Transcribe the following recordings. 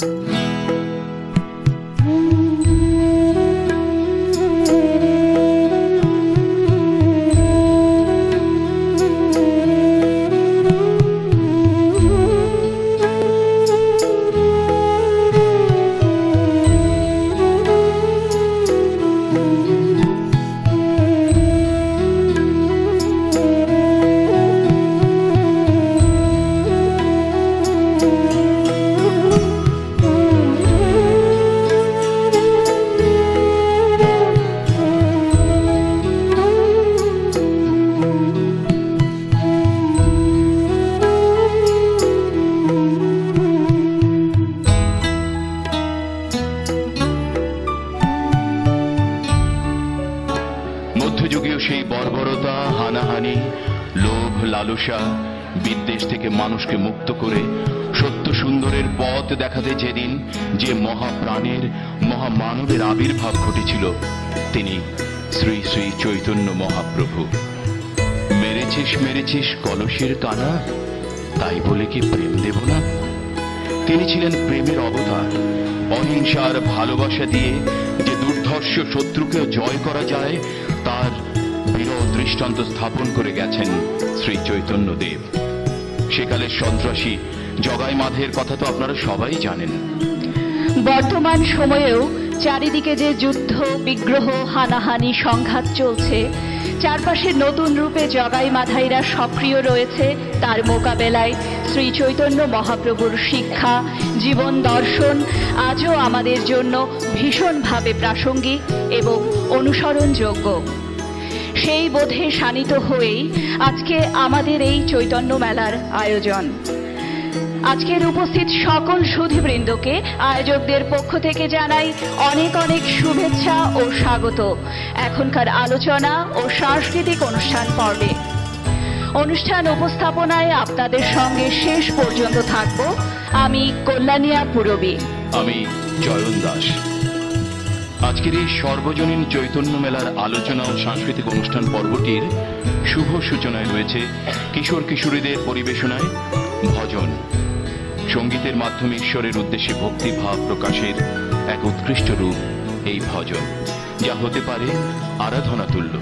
মধ্যযুগীয় সেই বর্বরতা, হানাহানি, লোভ, লালসা, বিদ্বেষ থেকে মানুষকে মুক্ত করে সত্য সুন্দরের পথ দেখাতে যেদিন যে মহাপ্রাণের, মহামানবের আবির্ভাব ঘটেছিল, তিনি শ্রী শ্রী চৈতন্য মহাপ্রভু। মেরেছিস মেরেছিস কলসের কানা, তাই বলে কি প্রেম দেব না? তিনি ছিলেন প্রেমের অবতার। অহিংসার ভালোবাসা দিয়ে যে দুর্ধর্ষ শত্রুকেও জয় করা যায়, তার বিরল দৃষ্টান্ত স্থাপন করে গেছেন শ্রী চৈতন্য দেব। সেকালের সন্ত্রাসী জগাই মাধের কথা তো আপনারা সবাই জানেন। বর্তমান সময়েও চারিদিকে যে যুদ্ধ, বিগ্রহ, হানাহানি, সংঘাত চলছে, চারপাশে নতুন রূপে জগাই মাধাইরা সক্রিয় রয়েছে। তার মোকাবেলায় শ্রী চৈতন্য মহাপ্রভুর শিক্ষা, জীবন দর্শন আজও আমাদের জন্য ভীষণভাবে প্রাসঙ্গিক এবং অনুসরণযোগ্য। সেই বোধে শানিত হয়েই আজকে আমাদের এই চৈতন্য মেলার আয়োজন। আজকের উপস্থিত সকল সুধীবৃন্দকে আয়োজকদের পক্ষ থেকে জানাই অনেক অনেক শুভেচ্ছা ও স্বাগত এখনকার আলোচনা ও সাংস্কৃতিক অনুষ্ঠান পর্বে। অনুষ্ঠান উপস্থাপনায় আপনাদের সঙ্গে শেষ পর্যন্ত থাকব আমি কল্যাণিয়া পুরবী। আমি জয়ন দাস। আজকের এই সর্বজনীন চৈতন্য মেলার আলোচনা ও সাংস্কৃতিক অনুষ্ঠান পর্বটির শুভ সূচনায় রয়েছে কিশোর কিশোরীদের পরিবেশনায় ভজন। সঙ্গীতের মাধ্যমে ঈশ্বরের উদ্দেশ্যে ভক্তিভাব প্রকাশের এক উৎকৃষ্ট রূপ এই ভজন, যা হতে পারে আরাধনা তুল্য।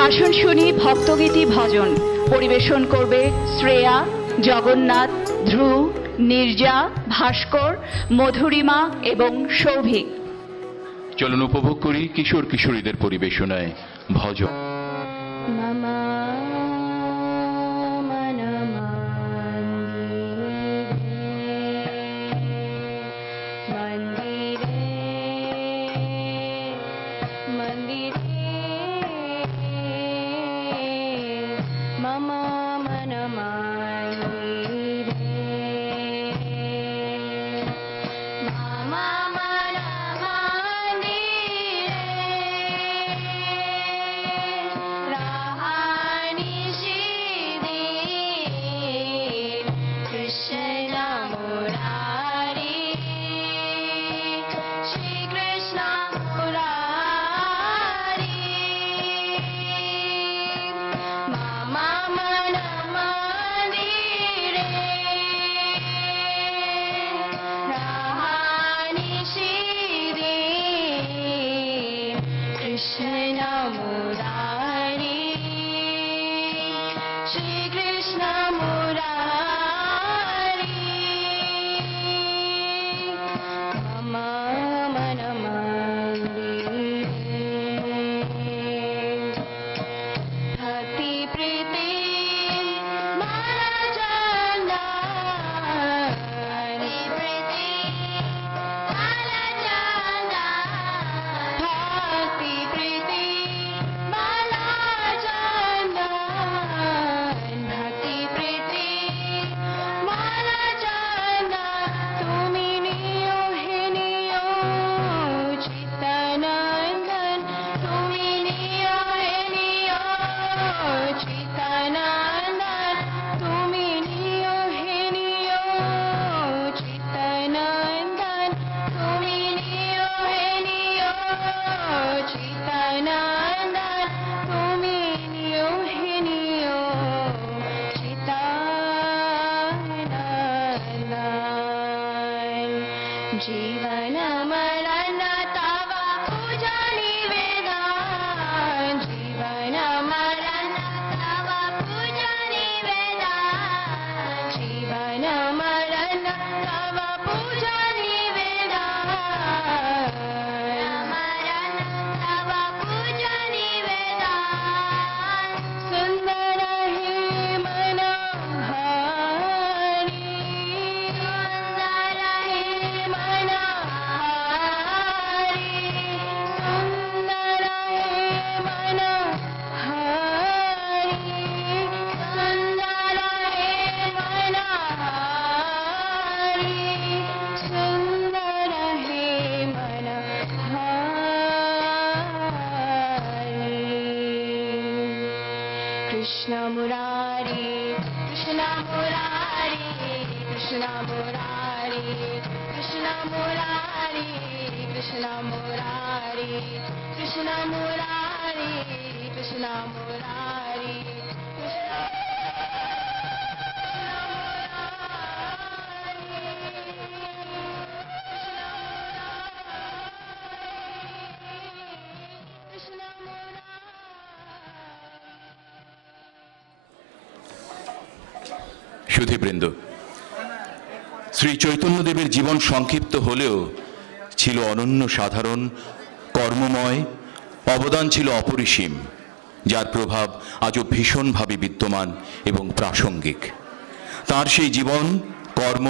আসুন শুনি ভক্তগীতি ভজন। পরিবেশন করবে শ্রেয়া, জগন্নাথ, ধ্রুব, নীরজা, ভাস্কর, মধুরিমা এবং সৌভিক। চলুন উপভোগ করি কিশোর কিশোরীদের পরিবেশনায় ভজন। Raha जीवन मरण तव पूजा निवेदन जीवन मरण तव पूजा निवेदन जीवन मरण तव पूजा निवेदन मरण तव पूजा निवेदन सुंदर हे मनोहारी सुंदर हे मनोहारी सुंदर हे मनोहारी सुंदर हे मनोहारी सुंदर हे मनोहारी कृष्ण मुरारी कृष्ण मुरारी कृष्ण मुरारी कृष्ण मुरारी कृष्ण मुरारी कृष्ण मुरारी कृष्ण मुरारी সুধীবৃন্দ, শ্রী চৈতন্যদেবের জীবন সংক্ষিপ্ত হলেও ছিল অনন্য সাধারণ, কর্মময়, অবদান ছিল অপরিসীম, যার প্রভাব আজও ভীষণভাবে বিদ্যমান এবং প্রাসঙ্গিক। তার সেই জীবন, কর্ম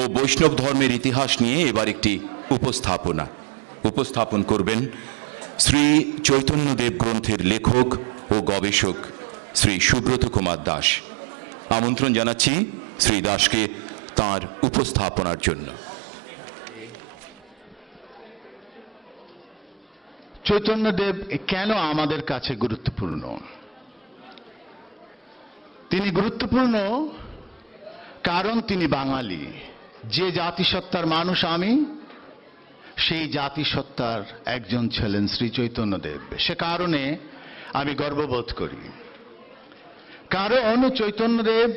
ও বৈষ্ণব ধর্মের ইতিহাস নিয়ে এবার একটি উপস্থাপন করবেন শ্রী চৈতন্যদেব গ্রন্থের লেখক ও গবেষক শ্রী সুব্রত কুমার দাস। আমন্ত্রণ জানাচ্ছি শ্রী দাসকে তাঁর উপস্থাপনার জন্য। চৈতন্যদেব কেন আমাদের কাছে গুরুত্বপূর্ণ? তিনি গুরুত্বপূর্ণ কারণ তিনি বাঙালি। যে জাতিসত্তার মানুষ আমি, সেই জাতিসত্তার একজন ছিলেন শ্রী চৈতন্যদেব। সে কারণে আমি গর্ববোধ করি। কারণ চৈতন্যদেব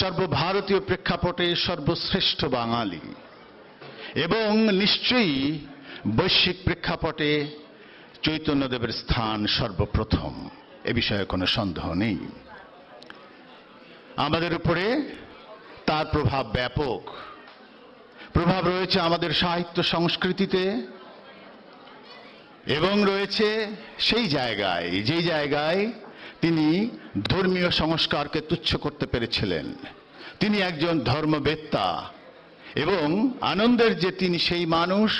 সর্বভারতীয় প্রেক্ষাপটে সর্বশ্রেষ্ঠ বাঙালি এবং নিশ্চয়ই বৈশ্বিক প্রেক্ষাপটে চৈতন্যদেবের স্থান সর্বপ্রথম, এ বিষয়ে কোনো সন্দেহ নেই। আমাদের উপরে তার প্রভাব ব্যাপক। প্রভাব রয়েছে আমাদের সাহিত্য সংস্কৃতিতে এবং রয়েছে সেই জায়গায়, যেই জায়গায় তিনি ধর্মীয় সংস্কারকে তুচ্ছ করতে পেরেছিলেন। তিনি একজন ধর্মবেত্তা এবং আনন্দের যে তিনি সেই মানুষ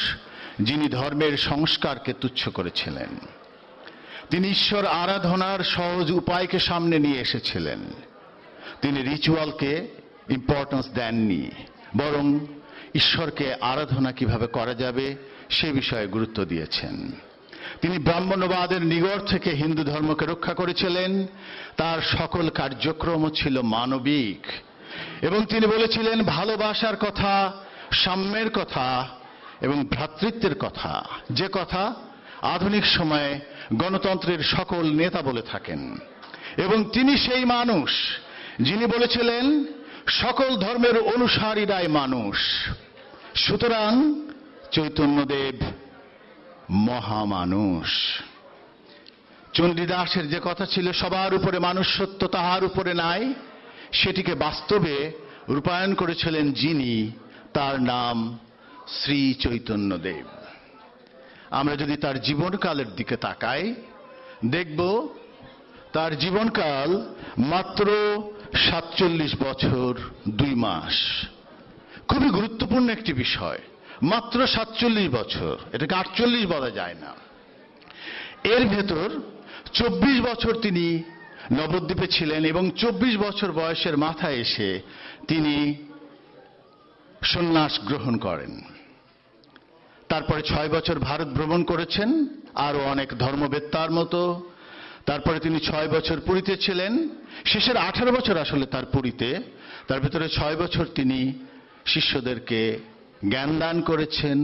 যিনি ধর্মের সংস্কারকে তুচ্ছ করেছিলেন। তিনি ঈশ্বর আরাধনার সহজ উপায়কে সামনে নিয়ে এসেছিলেন। তিনি রিচুয়ালকে ইম্পর্টেন্স দেননি, বরং ঈশ্বরকে আরাধনা কিভাবে করা যাবে সে বিষয়ে গুরুত্ব দিয়েছেন। তিনি ব্রাহ্মণ্যবাদের নিগড় থেকে হিন্দু ধর্মকে রক্ষা করেছিলেন। তার সকল কার্যক্রম ছিল মানবিক এবং তিনি বলেছিলেন ভালোবাসার কথা, সাম্যের কথা এবং ভ্রাতৃত্বের কথা, যে কথা আধুনিক সময়ে গণতন্ত্রের সকল নেতা বলে থাকেন। এবং তিনি সেই মানুষ যিনি বলেছিলেন সকল ধর্মের অনুসারীরাই মানুষ। সুতরাং চৈতন্যদেব মহামানুষ। চণ্ডীদাসের যে কথা ছিল সবার উপরে মানুষ্যত্ব তাহার উপরে নাই, সেটিকে বাস্তবে রূপায়ণ করেছিলেন যিনি, তার নাম শ্রী চৈতন্যদেব। আমরা যদি তার জীবনকালের দিকে তাকাই, দেখব তার জীবনকাল মাত্র 47 বছর 2 মাস। খুবই গুরুত্বপূর্ণ একটি বিষয়, মাত্র 47 বছর, এটাকে 48 বলা যায় না। এর ভেতর 24 বছর তিনি নবদ্বীপে ছিলেন এবং 24 বছর বয়সের মাথায় এসে তিনি সন্ন্যাস গ্রহণ করেন। তারপরে 6 বছর ভারত ভ্রমণ করেছেন আরো অনেক ধর্মবেত্তার মতো। তারপরে তিনি 6 বছর পুরীতে ছিলেন। শেষের 18 বছর আসলে তার পুরীতে, তার ভেতরে 6 বছর তিনি শিষ্যদেরকে জ্ঞান দান করেছেন।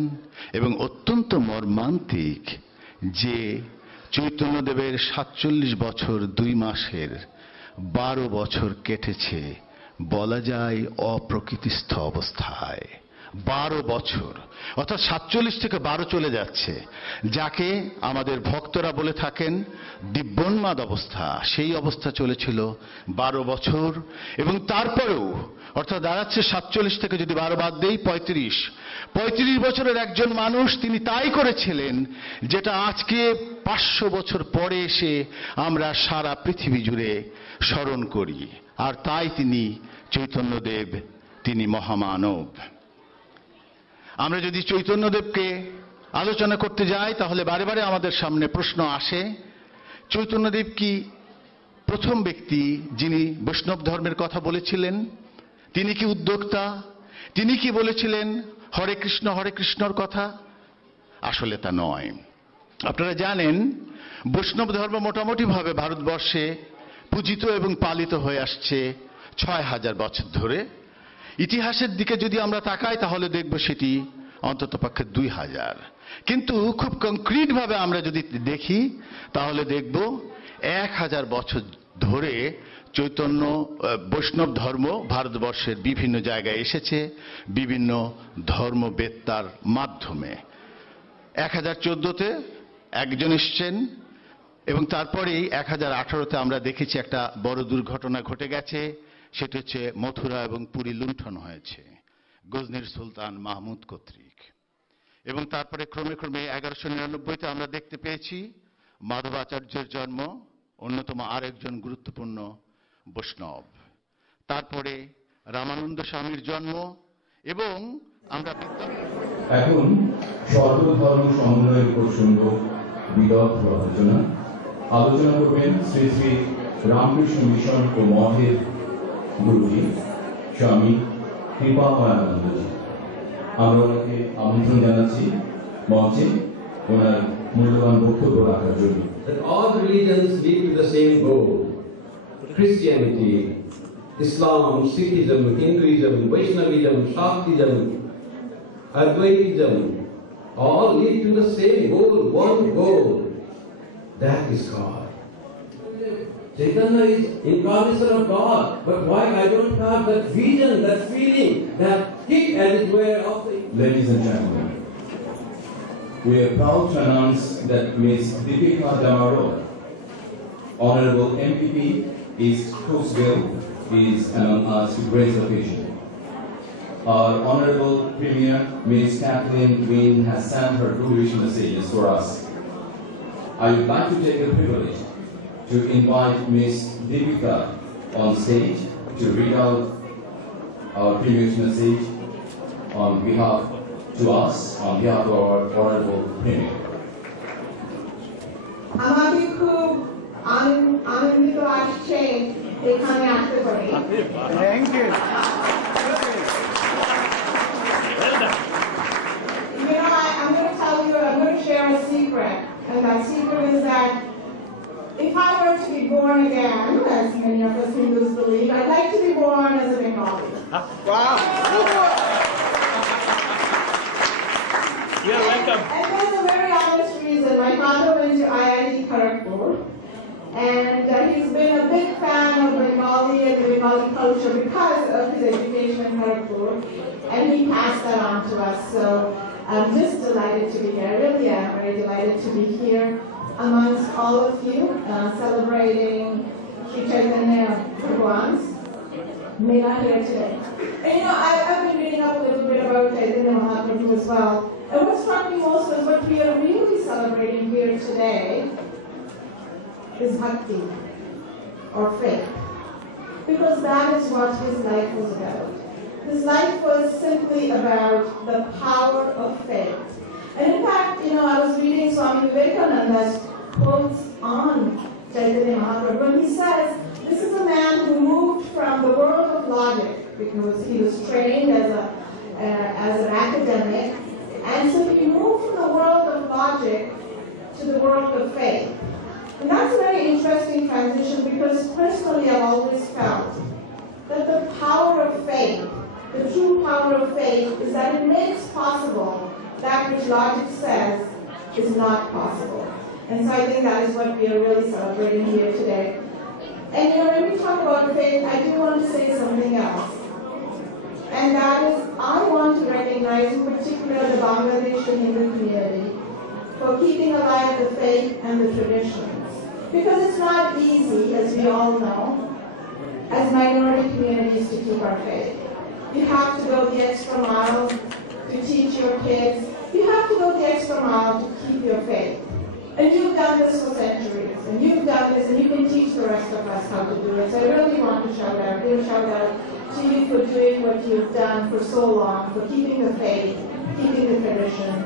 এবং অত্যন্ত মর্মান্তিক যে চৈতন্যদেবের 47 বছর 2 মাসের 12 বছর কেটেছে বলা যায় অপ্রকৃতিস্থ অবস্থায়, 12 বছর, অর্থাৎ 47 থেকে 12 চলে যাচ্ছে, যাকে আমাদের ভক্তরা বলে থাকেন দিব্যোন্মাদ অবস্থা। সেই অবস্থা চলেছিল 12 বছর, এবং তারপরেও অর্থাৎ দাঁড়াচ্ছে 47 থেকে যদি 12 বাদ দেই 35 বছরের একজন মানুষ তিনি তাই করেছিলেন যেটা আজকে 500 বছর পরে এসে আমরা সারা পৃথিবী জুড়ে স্মরণ করি। আর তাই তিনি চৈতন্যদেব, তিনি মহামানব। আমরা যদি চৈতন্যদেবকে আলোচনা করতে যাই তাহলে বারে বারে আমাদের সামনে প্রশ্ন আসে, চৈতন্যদেব কি প্রথম ব্যক্তি যিনি বৈষ্ণব ধর্মের কথা বলেছিলেন? তিনি কি উদ্যোক্তা? তিনি কি বলেছিলেন হরে কৃষ্ণর কথা? আসলে তা নয়। আপনারা জানেন বৈষ্ণব ধর্ম মোটামুটিভাবে ভারতবর্ষে পূজিত এবং পালিত হয়ে আসছে 6000 বছর ধরে। ইতিহাসের দিকে যদি আমরা তাকাই তাহলে দেখব সেটি অন্ততপক্ষে 2000, কিন্তু খুব কংক্রিট ভাবে আমরা যদি দেখি তাহলে দেখব 1000 বছর ধরে চৈতন্য বৈষ্ণব ধর্ম ভারতবর্ষের বিভিন্ন জায়গায় এসেছে বিভিন্ন ধর্মবেত্তার মাধ্যমে। 1014তে একজন এসছেন, এবং তারপরেই 1018তে আমরা দেখেছি একটা বড় দুর্ঘটনা ঘটে গেছে, সেটা হচ্ছে মথুরা এবং পুরী লুণ্ঠন হয়েছে গজনির সুলতান মাহমুদ কর্তৃক। এবং তারপরে ক্রমে ক্রমে 1199তে আমরা দেখতে পেয়েছি মাধবাচার্যের জন্ম, অন্যতম আরেকজন গুরুত্বপূর্ণ বৈষ্ণব। তারপরে রামানন্দ স্বামীর জন্ম, এবং আমরা এখন সর্বধর্ম সমন্বয়ের প্রসঙ্গ বিদগ্ধ আলোচনা করবেন শ্রী শ্রী রামকৃষ্ণ মিশন ও মঠের গুরুজি স্বামী কৃপাময়ানন্দজি। আমরা ওনাকে আমন্ত্রণ জানাচ্ছি মঞ্চে ওনার মূল্যবান বক্তব্য রাখার জন্য। All religions lead to the same goal. Christianity, Islam, Sikhism, Hinduism, Vaishnavism, Shaktism, Advaitism, all lead to the same goal, one goal. That is God. Chaitanya is incarnation of God, but why I don't have that vision, that feeling, that kick as it were of the... Ladies and gentlemen, we are proud to announce that Ms. Deepika Damaro, Honorable MPP East Coastville, is among us to grace the occasion. Our Honorable Premier, Ms. Kathleen Green, has sent her good wish messages for us. I would like to take the privilege to invite Ms. Deepika on stage to read out our Premier's message on behalf to us, on behalf of our Honorable Premier. আমাকে খুব আনন্দিত আসছে এখানে আসতে পারি। Thank you. You know, I'm going to tell you, I'm going to share a secret, and that secret is that if I were to be born again, as many of us Hindus believe, I'd like to be born as a Bengali. Wow. You're welcome. And there's a very honest reason. My father went to IIT Kharagpur, and he's been a big fan of Bengali and the Bengali culture because of his education in Kharagpur, and he passed that on to us. So I'm just delighted to be here. Really, I'm very delighted to be here amongst all of you, celebrating Sri Chaitanya Bhagwan's Mela here today. And you know, I've been reading up a little bit about Chaitanya Mahaprabhu as well. And what struck me most was what we are really celebrating here today is bhakti, or faith. Because that is what his life was about. His life was simply about the power of faith. And in fact, you know, I was reading Swami Vivekananda's quotes on Chaitanya Mahaprabhu, and he says, this is a man who moved from the world of logic, because he was trained as an academic, and so he moved from the world of logic to the world of faith. And that's a very interesting transition, because personally I've always felt that the power of faith, the true power of faith, is that it makes possible that which logic says is not possible. And so I think that is what we are really celebrating here today. And you know, when we talk about faith, I do want to say something else. And that is, I want to recognize Bangladeshi Hindu community for keeping alive the faith and the traditions. Because it's not easy, as we all know, as minority communities to keep our faith. You have to go the extra mile to teach your kids. You have to go the extra mile to keep your faith. And you've done this for centuries, and you've done this, and you can teach the rest of us how to do it. So I really want to give a shout out to you for doing what you've done for so long, for keeping the faith, keeping the tradition,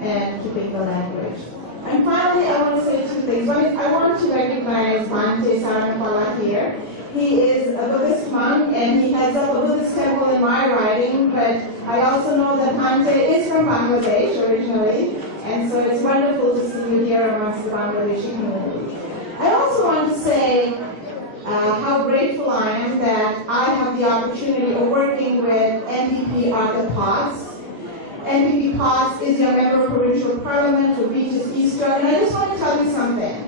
and keeping the language. And finally, I want to say two things. One is I want to recognize Bhante Saranapala here. He is a Buddhist monk, and he heads up a Buddhist temple in my riding, but I also know that Bhante is from Bangladesh originally, and so it's wonderful to see you here amongst the Bangladeshi community. I also want to say how grateful I am that I have the opportunity of working with MPP Arthur Potts. MPP Potts is your member of provincial parliament who reaches Eastern, and I just want to tell you something.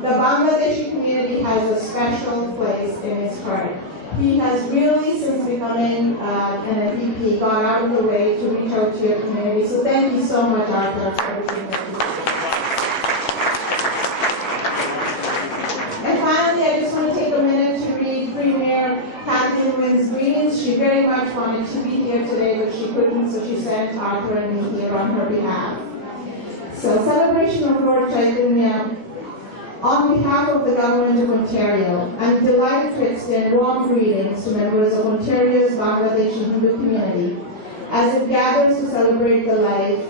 The Bangladeshi community has a special place in his heart. He has really, since becoming an MPP, gone out of the way to reach out to your community. So thank you so much, Arthur, for everything that you do. And finally, I just want to take a minute to read Premier Kathleen Wynn's greetings. She very much wanted to be here today, but she couldn't, so she sent Arthur and me here on her behalf. So, celebration of Lord Chaitanya. On behalf of the Government of Ontario, I'm delighted to extend warm greetings to members of Ontario's Bangladeshi Hindu community as it gathers to celebrate the life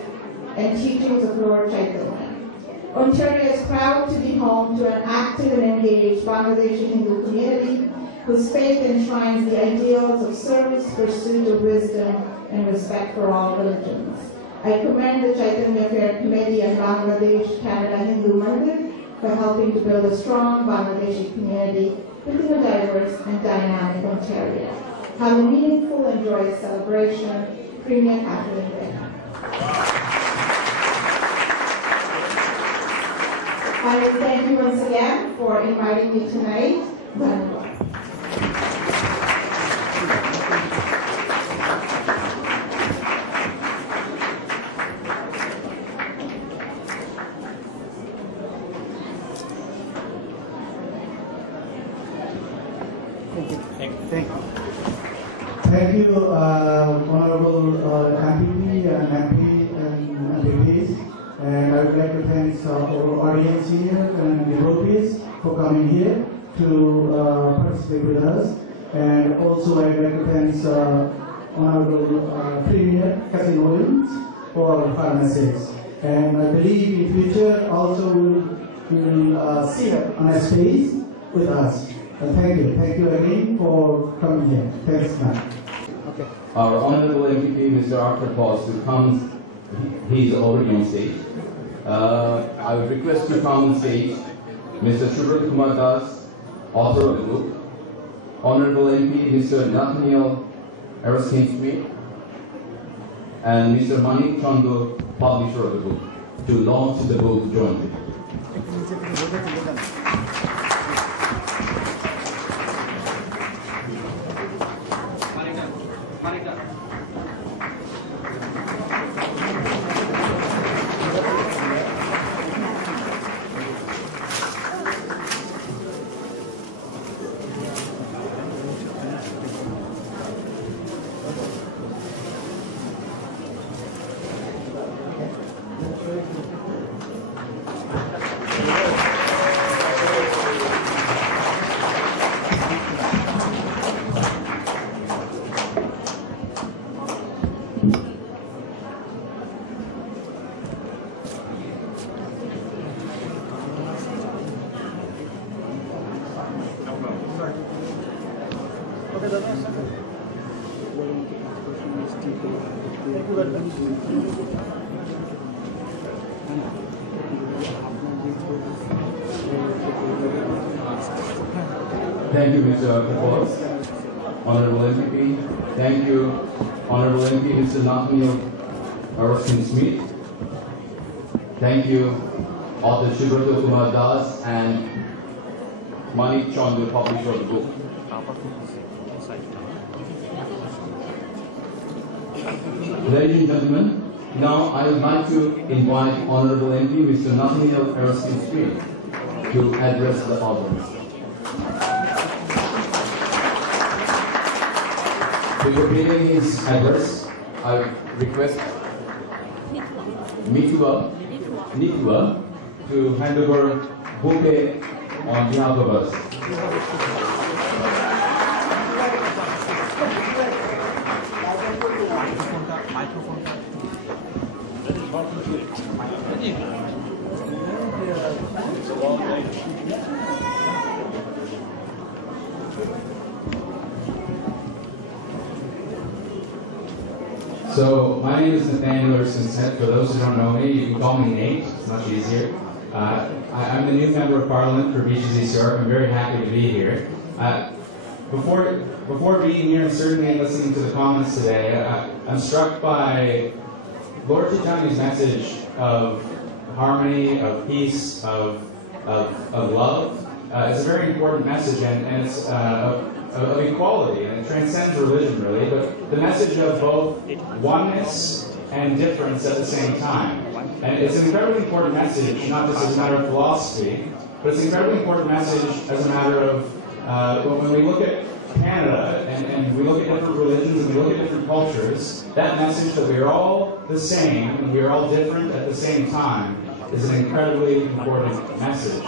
and teachings of Lord Chaitanya. Ontario is proud to be home to an active and engaged Bangladeshi Hindu community whose faith enshrines the ideals of service, pursuit of wisdom, and respect for all religions. I commend the Chaitanya Fair Committee and Bangladesh Canada Hindu Mandir for helping to build a strong Bangladeshi community within a diverse and dynamic Ontario. Have a meaningful and joyous celebration. Premier Kathleen Wynn. I thank you once again for inviting me tonight. Dhanyavad. Thank you, Honorable MPP and MP and MPPs. And I would like to thank our audience here and devotees for coming here to participate with us. And also I would like to thank Honorable Premier Kathleen Wynn for her message. And I believe in future also we will see her on a stage with us. Thank you again for coming here. Thanks, ma'am. Okay. Our Honorable MPP, Mr. Arthur Potts, who comes, he is already on stage. I would request to come on stage Mr. Subrat Kumar Das, author of the book, Honorable MP, Mr. Nathaniel Erskine Smith, and Mr. Manik Chandu, publisher of the book, to launch the book jointly. Thank you, Mr. Potts, Honorable MPP. Thank you, Honorable MP, Mr. Nathaniel Erskine Smith. Thank you, author Subrat Kumar Das and Manik Chandu, publisher of the book. Ladies and gentlemen, Now I would like to invite Honorable MP Mr. Nathaniel Erskine Smith to address the audience. Before beginning his address, I request Nitwa to hand over bouquet on behalf of us. So, my name is Nathaniel Erskine Smith. For those who don't know me, you can call me Nate. It's much easier. I'm the new Member of Parliament for Beaches East York. I'm very happy to be here. Before being here and certainly listening to the comments today, I'm struck by Lord Chaitanya's message of harmony, of peace, of love. It's a very important message, and it's of equality, and it transcends religion really, but the message of both oneness and difference at the same time. And it's an incredibly important message, not just as a matter of philosophy, but it's an incredibly important message as a matter of when we look at Canada and we look at different religions and we look at different cultures, that message that we are all the same and we are all different at the same time is an incredibly important message.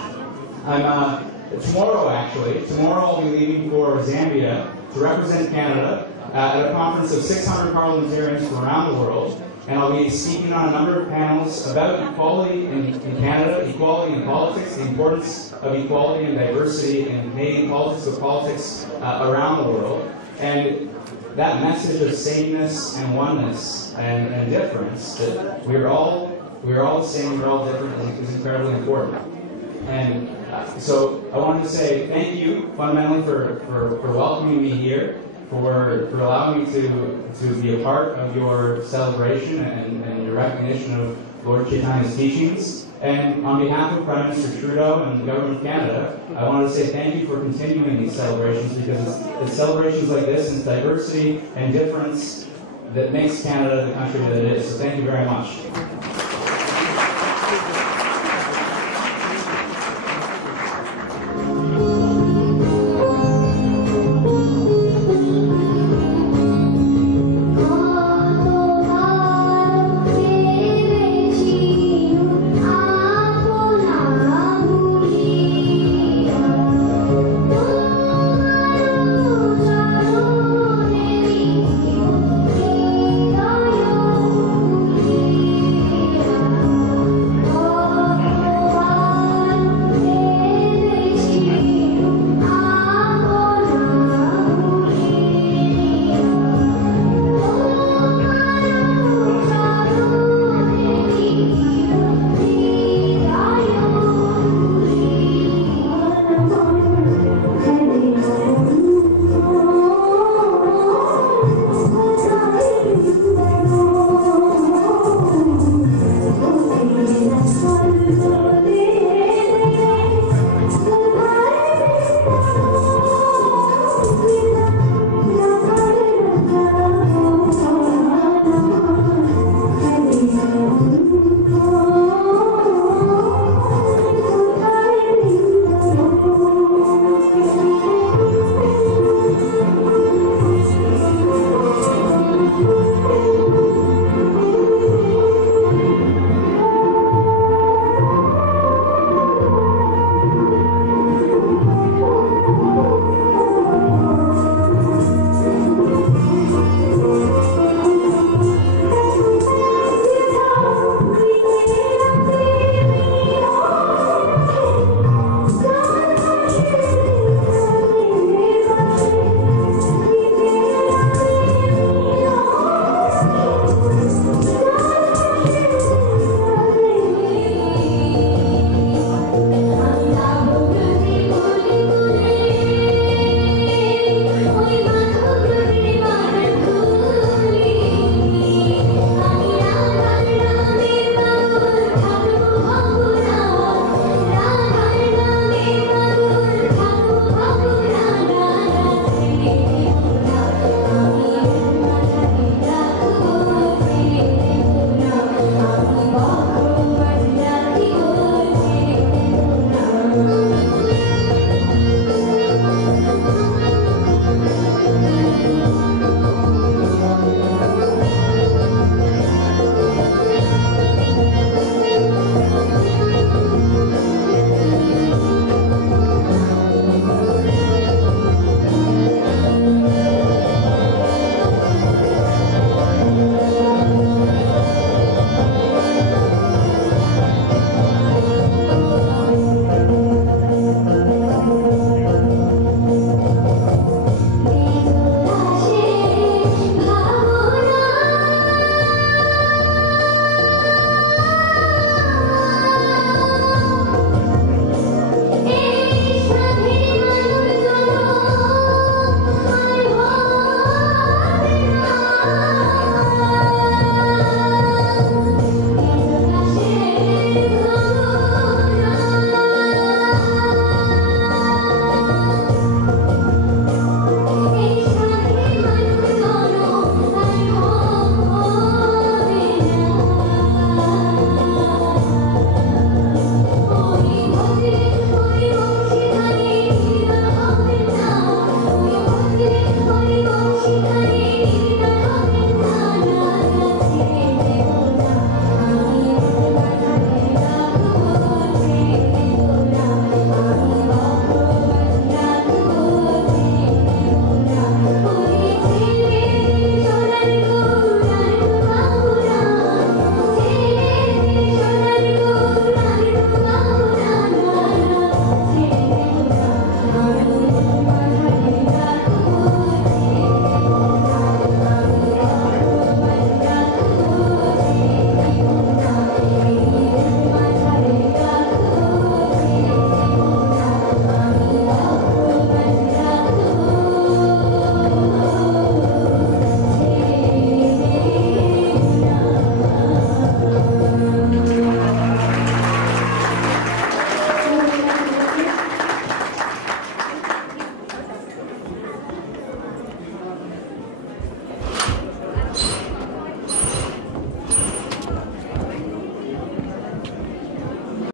Tomorrow I'll be leaving for Zambia to represent Canada at a conference of 600 parliamentarians from around the world, and I'll be speaking on a number of panels about equality in Canada, equality in politics, the importance of equality and diversity in Canadian politics, but politics around the world, and that message of sameness and oneness and difference, that we're all the same, we're all different, is incredibly important. And so I wanted to say thank you fundamentally for welcoming me here, for allowing me to be a part of your celebration and your recognition of Lord Chaitanya's teachings. And on behalf of Prime Minister Trudeau and the Government of Canada, I wanted to say thank you for continuing these celebrations, because it's celebrations like this and diversity and difference that makes Canada the country that it is. So thank you very much.